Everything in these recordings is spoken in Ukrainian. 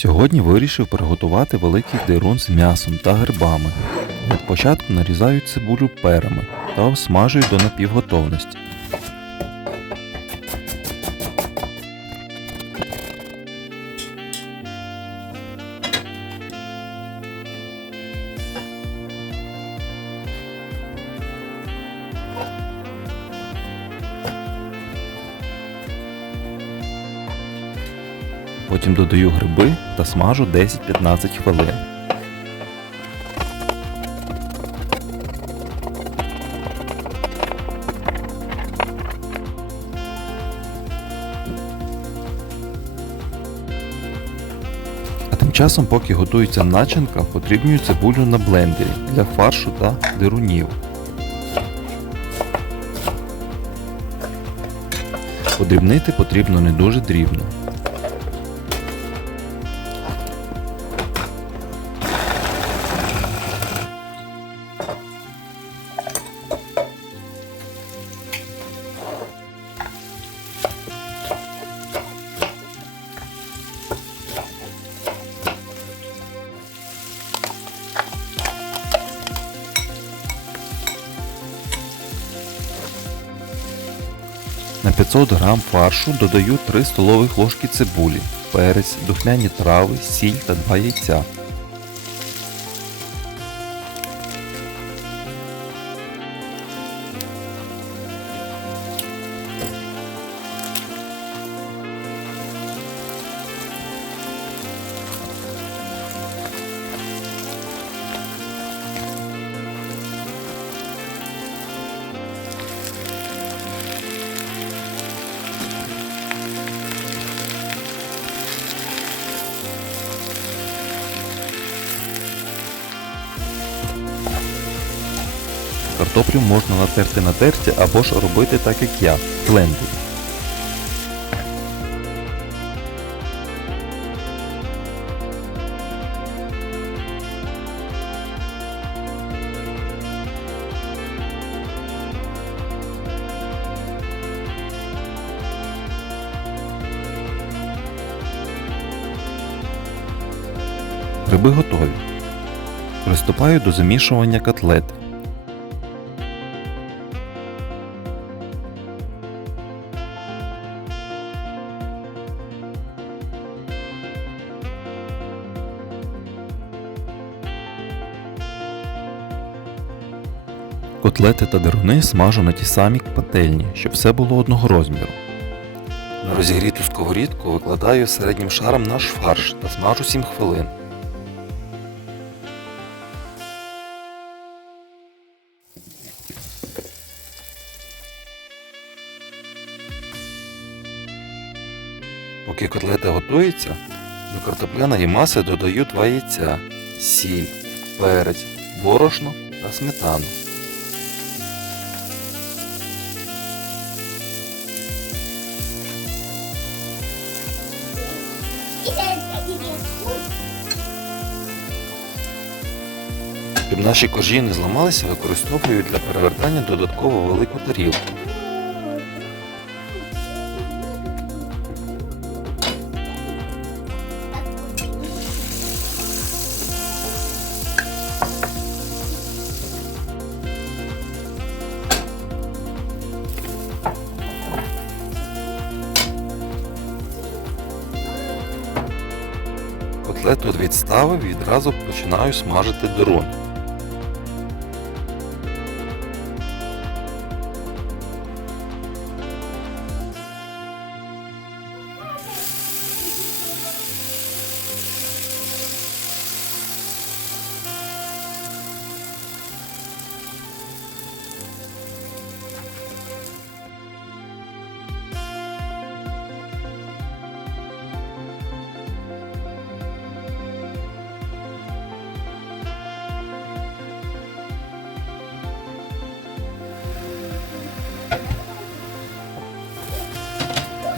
Сьогодні вирішив приготувати великий дирун з м'ясом та грибами. Від початку нарізаю цибулю перами та обсмажую до напівготовності. Потім додаю гриби та смажу 10-15 хвилин. А тим часом, поки готується начинка, потрібнюю цибулю на блендері для фаршу та дирунів. Подрібнити потрібно не дуже дрібно. На 500 грам фаршу додаю 3 столових ложки цибулі, перець, духмяні трави, сіль та 2 яйця. Картоплю можна натерти на терці або ж робити так як я, в блендері. Гриби готові. Приступаю до замішування котлети. Котлети та деруни смажу на тій самій пательні, щоб все було одного розміру. На розігріту сковорідку викладаю середнім шаром наш фарш та смажу 7 хвилин. Поки котлета готується, до картопляної маси додаю 2 яйця, сіль, перець, борошно та сметану. Щоб наші коржі не зламалися, використовую для перевертання додатково велику тарілку. Котлету відставив і відразу починаю смажити дерун.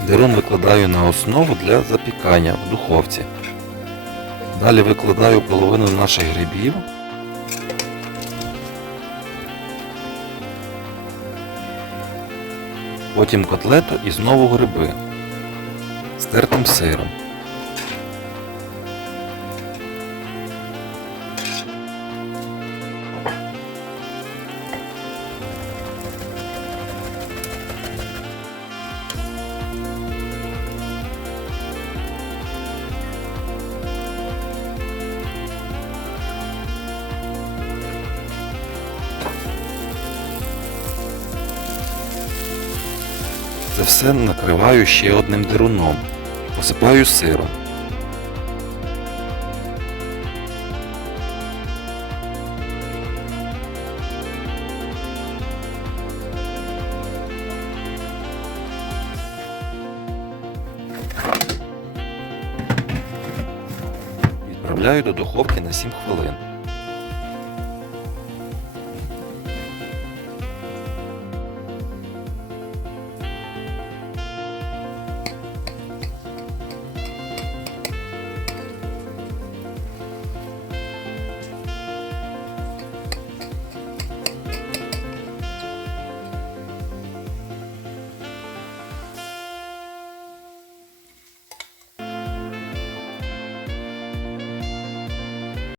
Дерун викладаю на основу для запікання в духовці. Далі викладаю половину наших грибів. Потім котлету і знову гриби з тертим сиром. Це все накриваю ще одним деруном посипаю сиром. Відправляю до духовки на 7 хвилин.